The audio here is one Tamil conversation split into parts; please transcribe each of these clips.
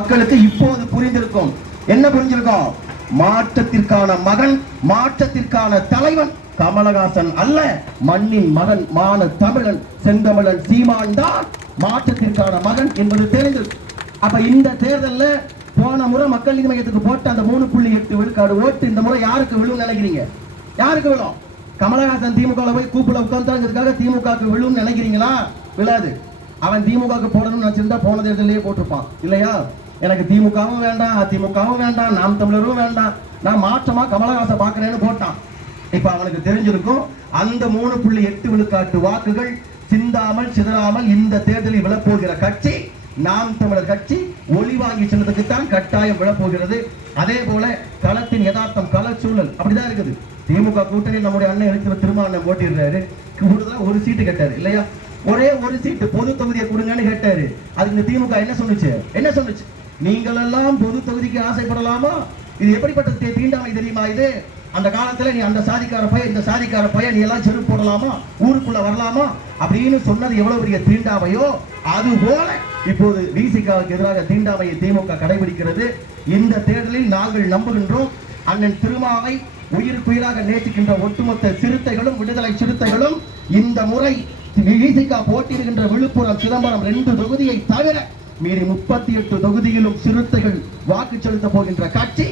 மக்களுக்கு இப்போது புரிந்திருக்கும். என்ன புரிஞ்சிருக்கும்? மாற்றத்திற்கான மகன், மாற்றத்திற்கான தலைவன் கமலஹாசன் அல்ல, மண்ணின் மகன், மான தமிழன், செந்தமிழன் சீமான் தான் மாற்றத்திற்கான மகன் என்பது தெரிந்தது. அப்ப இந்த தேர்தலில் போன முறை மக்கள் நீதி மையத்துக்கு போட்ட அந்த 3.8 விழுக்காடு ஓட்டு இந்த முறை யாருக்கு விழும் நினைக்கிறீங்க? யாருக்கு விழும்? கமலஹாசன் திமுக போய் கூப்பிட உட்கார்ந்தாங்கிறதுக்காக திமுகவுக்கு விழும் நினைக்கிறீங்களா? விழாது. அவன் திமுகவுக்கு போடணும்னு நினைச்சிருந்தா போன தேர்தலையே போட்டிருப்பான் இல்லையா? எனக்கு திமுகவும் வேண்டாம், அதிமுகவும் வேண்டாம், நாம் தமிழரும் வேண்டாம், நான் மாற்றமா கமலஹாசன் பார்க்கிறேன்னு போட்டான். இப்ப அவனுக்கு தெரிஞ்சிருக்கும் அந்த 3.8 விழுக்காட்டு வாக்குகள் சிந்தாமல் சிதறாமல் இந்த தேர்தலில் விழப்போகிற கட்சி நாம் தமிழர் கட்சி. ஒளிவாங்கி சின்னத்துக்கு தான் கட்டாயம் விழப்போகிறது. அதே போல களத்தின் யதார்த்தம், கள சூழல் அப்படிதான் இருக்குது. திமுக கூட்டணி நம்முடைய அண்ணன் எழுத்து திருமாவளவன் போட்டிடுறாரு. கூடுதலா ஒரு சீட்டு கேட்டாரு இல்லையா? ஒரே ஒரு சீட்டு பொது தொகுதியை கொடுங்கன்னு கேட்டாரு. அதுக்கு இந்த திமுக என்ன சொன்னுச்சு? நீங்கள் எல்லாம் பொது தொகுதிக்கு ஆசைப்படலாமா? இது எப்படிப்பட்ட தீண்டாமை தெரியுமா? இது அந்த காலத்துல நீ அந்த சாதிக்கார பையன், இந்த சாதிக்கார பையன், நீ எல்லாம் செருப்பு போடலாமா, ஊருக்குள்ள வரலாமா அப்படின்னு சொன்னது எவ்வளவு பெரிய தீண்டாமையோ அது போல இப்போது விசிகாவுக்கு எதிராக தீண்டாமையை திமுக கடைபிடிக்கிறது. இந்த தேர்தலில் நாங்கள் நம்புகின்றோம் அண்ணன் திருமாவை உயிருக்குயிராக நேசிக்கின்ற ஒட்டுமொத்த சிறுத்தைகளும் விடுதலை சிறுத்தைகளும் இந்த முறை விசிகா போட்டியிடுகின்ற விழுப்புரம், சிதம்பரம் 2 தொகுதியை தவிர மீறி 38 தொகுதியிலும் சிறுத்தைகள் வாக்கு செலுத்த போகின்ற கட்சி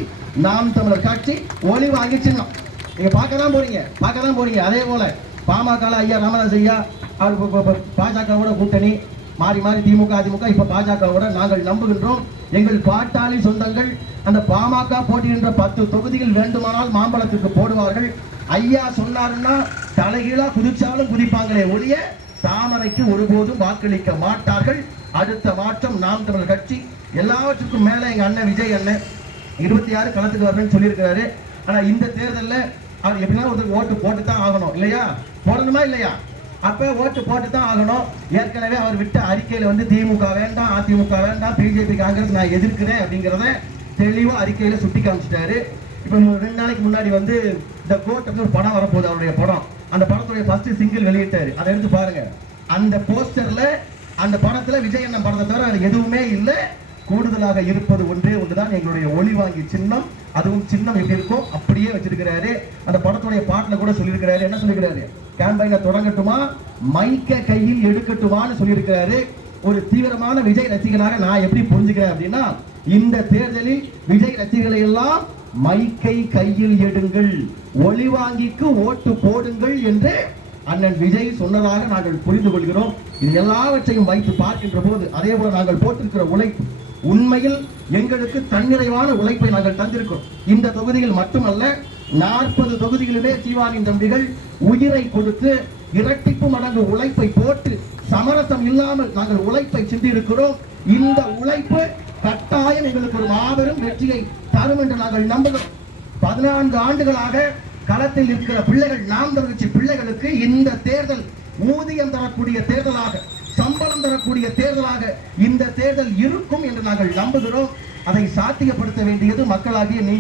நாம் தமிழர் கட்சி. ஒளி வாங்கி சின்னம் நீங்க பார்க்கதான் போறீங்க. அதே போல பாமக ஐயா ராமதாஸ் ஐயா பாஜகவோட கூட்டணி மாறி மாறி திமுக அதிமுக, இப்ப பாஜகவோட நாங்கள் நம்புகின்றோம். எங்கள் பாட்டாளி சொந்தங்கள் அந்த பாமக போட்டியின்ற 10 தொகுதிகள் வேண்டுமானால் மாம்பழத்துக்கு போடுவார்கள். ஐயா சொன்னாருன்னா தலைகீழா குதிச்சாலும் குதிப்பாங்களே ஒழிய தாமரைக்கு ஒருபோதும் வாக்களிக்க மாட்டார்கள். அடுத்த மாற்றம் நாம் தமிழர் கட்சி. எல்லாவற்றுக்கும் மேல எங்க அண்ணன் விஜய் அண்ணன் 26 களத்துக்கு வரணும்னு சொல்லியிருக்கிறாரு. ஆனா இந்த தேர்தலில் அவர் எப்படின்னா ஒரு ஓட்டு போட்டு தான் ஆகணும் இல்லையா? போடணுமா இல்லையா? அப்ப ஓட்டு போட்டு தான் ஆகணும். ஏற்கனவே அவர் விட்ட அறிக்கையில திமுக வேண்டாம், அதிமுக வேண்டாம், பிஜேபி காங்கிரஸ் நான் எதிர்க்கிறேன் அப்படிங்கிறத தெளிவா அறிக்கையில சுட்டி காமிச்சிட்டாரு. இப்ப 2 நாளைக்கு முன்னாடி இந்த கோட் ஒரு படம் வரப்போகுது, அவருடைய படம். அந்த படத்துடைய ஃபர்ஸ்ட் சிங்கிள் வெளியிட்டாரு. அதை எடுத்து பாருங்க. அந்த போஸ்டர்ல அந்த படத்துல விஜய் அண்ணன் படத்தை தவிர அது எதுவுமே இல்லை. கூடுதலாக இருப்பது ஒன்றே ஒன்றுதான் எங்களுடைய ஒளி வாங்கி சின்னம். அதுவும் சின்னம் எப்படி இருக்கோ அப்படியே வச்சிருக்கிறாரு. அந்த படத்துடைய பாட்டுல கூட சொல்லியிருக்கிறாரு. என்ன சொல்லியிருக்கிறாரு? கேம்பெயினை தொடங்கட்டுமா, மைக்க கையில் எடுக்கட்டுமான்னு சொல்லியிருக்கிறாரு. ஒரு தீவிரமான விஜய் ரசிகனாக நான் எப்படி புரிஞ்சுக்கிறேன் அப்படின்னா, இந்த தேர்தலில் விஜய் ரசிகர்களை எல்லாம் மைக்கை கையில் எடுங்கள், ஒளி வாங்கிக்கு ஓட்டு போடுங்கள் என்று அண்ணன் விஜய் சொன்னதாக நாங்கள் புரிந்து கொள்கிறோம். இது எல்லாவற்றையும் வைத்து பார்க்கின்ற போது அதே போல நாங்கள் போட்டிருக்கிற உழைப்பு உண்மையில் எங்களுக்கு தன்னிறைவான உழைப்பை நாங்கள் தந்திருக்கிறோம். இந்த தொகுதியில் மட்டுமல்ல, 40 தொகுதிகளிலே சீவானின் தம்பிகள் உயிரை கொடுத்து இரட்டிப்பு மடங்கு உழைப்பை போட்டு சமரசம் இல்லாமல் நாங்கள் உழைப்பை சிந்திருக்கிறோம். இந்த உழைப்பு கட்டாயம் எங்களுக்கு ஒரு மாபெரும் வெற்றியை தரும் என்று நாங்கள் நம்புகிறோம். 14 ஆண்டுகளாக களத்தில் இருக்கிற பிள்ளைகள், நாம் தமிழ் பிள்ளைகளுக்கு இந்த தேர்தல் ஊதியம் தரக்கூடிய தேர்தலாக, சம்பளம் தரக்கூடிய தேர்தலாக இந்த தேர்தல் இருக்கும் என்று நாங்கள் நம்புகிறோம். அதை சாத்தியப்படுத்த வேண்டியது மக்களாகிய நீங்கள்.